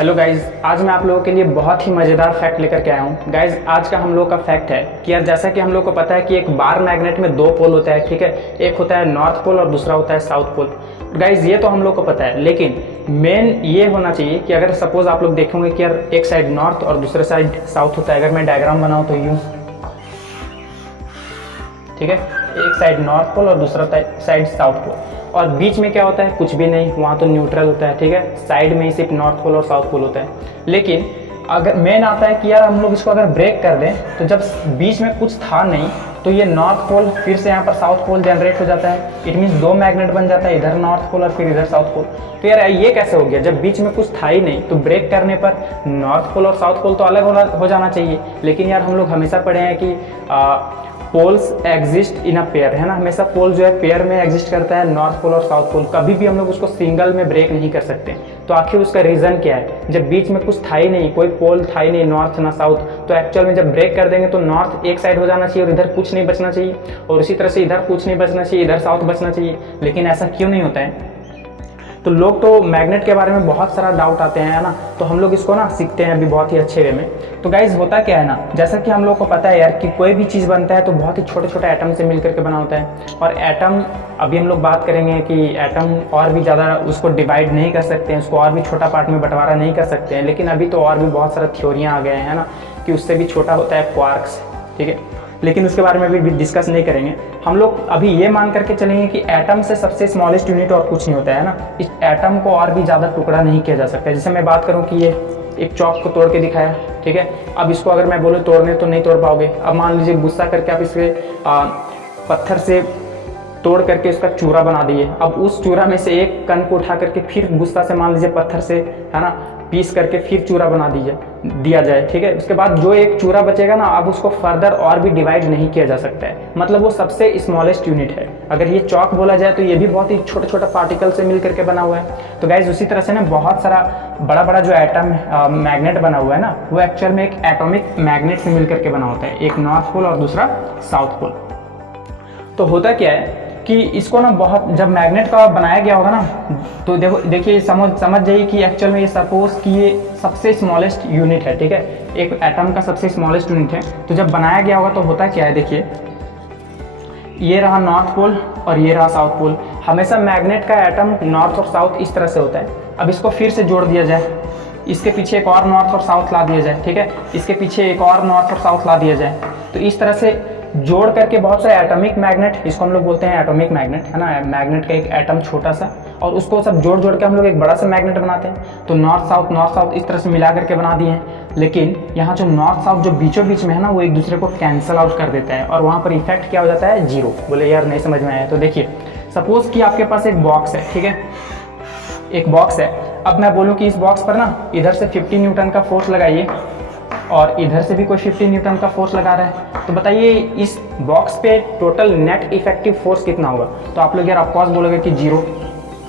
Hello guys, आज मैं आप लोगों के लिए बहुत ही मज़ेदार फैक्ट लेकर के आया हूँ। गाइज, आज का हम लोग का फैक्ट है कि यार जैसा कि हम लोग को पता है कि एक बार मैग्नेट में दो पोल होता है, ठीक है। एक होता है नॉर्थ पोल और दूसरा होता है साउथ पोल। गाइज ये तो हम लोग को पता है, लेकिन मेन ये होना चाहिए कि अगर सपोज आप लोग देखेंगे कि यार एक साइड नॉर्थ और दूसरे साइड साउथ होता है। अगर मैं डायग्राम बनाऊँ तो यूँ, ठीक है, एक साइड नॉर्थ पोल और दूसरा साइड साउथ पोल, और बीच में क्या होता है, कुछ भी नहीं, वहाँ तो न्यूट्रल होता है, ठीक है। साइड में ही सिर्फ नॉर्थ पोल और साउथ पोल होता है। लेकिन अगर मेन आता है कि यार हम लोग इसको अगर ब्रेक कर दें तो जब बीच में कुछ था नहीं तो ये नॉर्थ पोल फिर से यहाँ पर साउथ पोल जनरेट हो जाता है। इट मीन्स दो मैग्नेट बन जाता है, इधर नॉर्थ पोल और फिर इधर साउथ पोल। तो यार ये कैसे हो गया, जब बीच में कुछ था ही नहीं तो ब्रेक करने पर नॉर्थ पोल और साउथ पोल तो अलग हो जाना चाहिए। लेकिन यार हम लोग हमेशा पढ़े हैं कि poles exist in a pair, है ना। हमेशा पोल जो है पेयर में एग्जिस्ट करता है, नॉर्थ पोल और साउथ पोल। कभी भी हम लोग उसको सिंगल में ब्रेक नहीं कर सकते। तो आखिर उसका रीज़न क्या है, जब बीच में कुछ था ही नहीं, कोई पोल था ही नहीं, नॉर्थ ना साउथ, तो एक्चुअल में जब ब्रेक कर देंगे तो नॉर्थ एक साइड हो जाना चाहिए और इधर कुछ नहीं बचना चाहिए, और उसी तरह से इधर कुछ नहीं बचना चाहिए, इधर साउथ बचना चाहिए। लेकिन ऐसा क्यों नहीं होता है? तो लोग तो मैग्नेट के बारे में बहुत सारा डाउट आते हैं, है ना। तो हम लोग इसको ना सीखते हैं अभी बहुत ही अच्छे वे में। तो गाइज होता क्या है ना, जैसा कि हम लोग को पता है यार कि कोई भी चीज़ बनता है तो बहुत ही छोटे छोटे एटम से मिल करके बना होता है। और एटम, अभी हम लोग बात करेंगे कि एटम और भी ज़्यादा उसको डिवाइड नहीं कर सकते हैं, उसको और भी छोटा पार्ट में बंटवारा नहीं कर सकते हैं। लेकिन अभी तो और भी बहुत सारा थ्योरियाँ आ गए हैं ना, कि उससे भी छोटा होता है क्वार्क्स, ठीक है। लेकिन उसके बारे में भी डिस्कस नहीं करेंगे। हम लोग अभी ये मान करके चलेंगे कि एटम से सबसे स्मॉलेस्ट यूनिट और कुछ नहीं होता है ना। इस एटम को और भी ज़्यादा टुकड़ा नहीं किया जा सकता है। जैसे मैं बात करूँ कि ये एक चौक को तोड़ के दिखाया, ठीक है। अब इसको अगर मैं बोलूँ तोड़ने तो नहीं तोड़ पाओगे। अब मान लीजिए गुस्सा करके आप इसे पत्थर से तोड़ करके उसका चूरा बना दिए। अब उस चूरा में से एक कण को उठा करके फिर गुस्सा से मान लीजिए पत्थर से, है ना, पीस करके फिर चूरा बना दिया जाए, ठीक है। उसके बाद जो एक चूरा बचेगा ना, अब उसको फर्दर और भी डिवाइड नहीं किया जा सकता है। मतलब वो सबसे स्मॉलेस्ट यूनिट है। अगर ये चौक बोला जाए तो ये भी बहुत ही छोटा छोटा पार्टिकल से मिल करके बना हुआ है। तो गाइज उसी तरह से ना बहुत सारा बड़ा बड़ा जो एटम मैग्नेट बना हुआ है ना, वो एक्चुअल में एक एटॉमिक मैग्नेट से मिल करके बना होता है, एक नॉर्थ पोल और दूसरा साउथ पोल। तो होता क्या है कि इसको ना बहुत, जब मैग्नेट का बनाया गया होगा ना, तो देखिए समझ जाइए कि एक्चुअल में ये सपोज कि ये सबसे स्मॉलेस्ट यूनिट है, ठीक है। एक एटम का सबसे स्मॉलेस्ट यूनिट है। तो जब बनाया गया होगा तो होता क्या है, देखिए ये रहा नॉर्थ पोल और ये रहा साउथ पोल। हमेशा मैग्नेट का एटम नॉर्थ और साउथ इस तरह से होता है। अब इसको फिर से जोड़ दिया जाए, इसके पीछे एक और नॉर्थ और साउथ ला दिया जाए, ठीक है। इसके पीछे एक और नॉर्थ और साउथ ला दिया जाए। तो इस तरह से जोड़ करके बहुत सारे एटॉमिक मैग्नेट, इसको हम लोग बोलते हैं एटॉमिक मैग्नेट, है ना। मैग्नेट का एक एटम छोटा सा, और उसको सब जोड़ के हम लोग एक बड़ा सा मैग्नेट बनाते हैं। तो नॉर्थ साउथ इस तरह से मिला करके बना दिए हैं। लेकिन यहाँ जो नॉर्थ साउथ जो बीचों बीच में है ना, वो एक दूसरे को कैंसल आउट कर देता है, और वहाँ पर इफेक्ट क्या हो जाता है, जीरो। बोले यार नहीं समझ में आया। तो देखिए सपोज कि आपके पास एक बॉक्स है, ठीक है, एक बॉक्स है। अब मैं बोलूँ कि इस बॉक्स पर ना इधर से 50 न्यूटन का फोर्स लगाइए और इधर से भी कोई 50 न्यूटन का फोर्स लगा रहा है। तो बताइए इस बॉक्स पे टोटल नेट इफेक्टिव फोर्स कितना होगा? तो आप लोग यार ऑफकोर्स बोलोगे कि जीरो,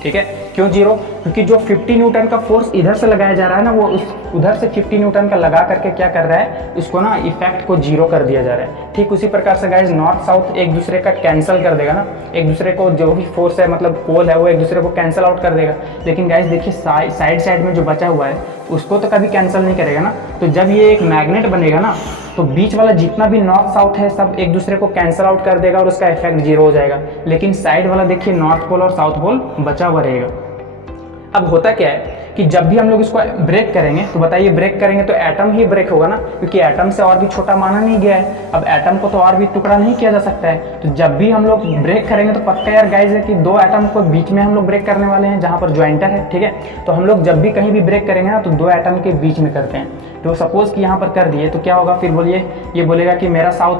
ठीक है। क्यों जीरो? क्योंकि जो 50 न्यूटन का फोर्स इधर से लगाया जा रहा है ना, वो उधर से 50 न्यूटन का लगा करके क्या कर रहा है, उसको ना इफेक्ट को जीरो कर दिया जा रहा है। ठीक उसी प्रकार से गाइज नॉर्थ साउथ एक दूसरे का कैंसिल कर देगा ना, एक दूसरे को जो भी फोर्स है, मतलब पोल है, वो एक दूसरे को कैंसिल आउट कर देगा। लेकिन गाइज देखिए साइड में जो बचा हुआ है उसको तो कभी कैंसिल नहीं करेगा ना। तो जब ये एक मैग्नेट बनेगा ना, तो बीच वाला जितना भी नॉर्थ साउथ है सब एक दूसरे को कैंसिल आउट कर देगा और उसका इफेक्ट जीरो हो जाएगा। लेकिन साइड वाला देखिए नॉर्थ पोल और साउथ पोल बचा हुआ रहेगा। अब होता क्या है कि जब भी हम लोग इसको ब्रेक करेंगे, तो बताइए ब्रेक करेंगे तो एटम ही ब्रेक होगा ना, क्योंकि एटम से और भी छोटा माना नहीं गया है। अब एटम को तो और भी टुकड़ा नहीं किया जा सकता है। तो जब भी हम लोग ब्रेक करेंगे तो पक्का यार गाइज है कि दो एटम को बीच में हम लोग ब्रेक करने वाले हैं, जहाँ पर ज्वाइंटर है, ठीक है। तो हम लोग जब भी कहीं भी ब्रेक करेंगे ना, तो दो एटम के बीच में करते हैं। तो सपोज कि यहाँ पर कर दिए तो क्या होगा, फिर बोलिए ये बोलेगा कि मेरा साउथ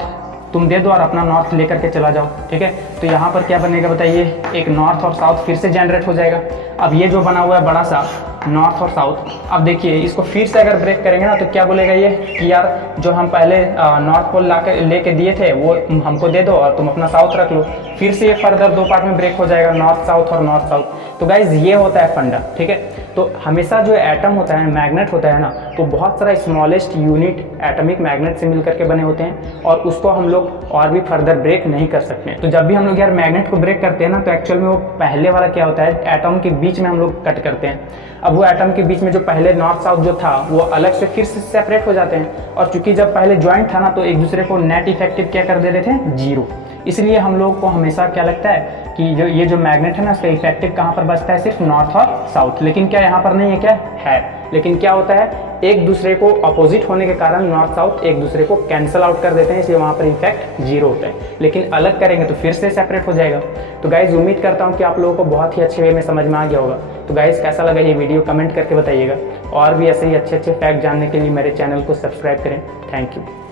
तुम दे दो और अपना नॉर्थ लेकर के चला जाओ, ठीक है। तो यहाँ पर क्या बनेगा बताइए, एक नॉर्थ और साउथ फिर से जनरेट हो जाएगा। अब ये जो बना हुआ है बड़ा सा नॉर्थ और साउथ, अब देखिए इसको फिर से अगर ब्रेक करेंगे ना, तो क्या बोलेगा ये कि यार जो हम पहले नॉर्थ पोल लेके दिए थे वो हमको दे दो और तुम अपना साउथ रख लो। फिर से ये फर्दर दो पार्ट में ब्रेक हो जाएगा, नॉर्थ साउथ और नॉर्थ साउथ। तो गाइज ये होता है फंडा, ठीक है। तो हमेशा जो एटम होता है, मैग्नेट होता है ना, तो बहुत सारा स्मॉलेस्ट यूनिट एटॉमिक मैग्नेट से मिलकर के बने होते हैं, और उसको हम लोग और भी फर्दर ब्रेक नहीं कर सकते। तो जब भी हम लोग यार मैग्नेट को ब्रेक करते हैं ना, तो एक्चुअल में वो पहले वाला क्या होता है, एटम के बीच में हम लोग कट करते हैं। अब वो एटम के बीच में जो पहले नॉर्थ साउथ जो था वो अलग से फिर से सेपरेट हो जाते हैं, और चूंकि जब पहले ज्वाइंट था ना तो एक दूसरे को नेट इफेक्टिव क्या कर दे रहे थे, 0। इसलिए हम लोग को हमेशा क्या लगता है कि जो ये जो मैग्नेट है ना उसका इफेक्टिव कहाँ पर बचता है, सिर्फ नॉर्थ और साउथ। लेकिन क्या यहाँ पर नहीं है, क्या है, लेकिन क्या होता है एक दूसरे को अपोजिट होने के कारण नॉर्थ साउथ एक दूसरे को कैंसल आउट कर देते हैं, इसलिए वहाँ पर इफेक्ट 0 होता है। लेकिन अलग करेंगे तो फिर से सेपरेट हो जाएगा। तो गाइज उम्मीद करता हूँ कि आप लोगों को बहुत ही अच्छे वे में समझ में आ गया होगा। तो गाइज कैसा लगा ये वीडियो कमेंट करके बताइएगा, और भी ऐसे ही अच्छे अच्छे फैक्ट जानने के लिए मेरे चैनल को सब्सक्राइब करें। Thank you.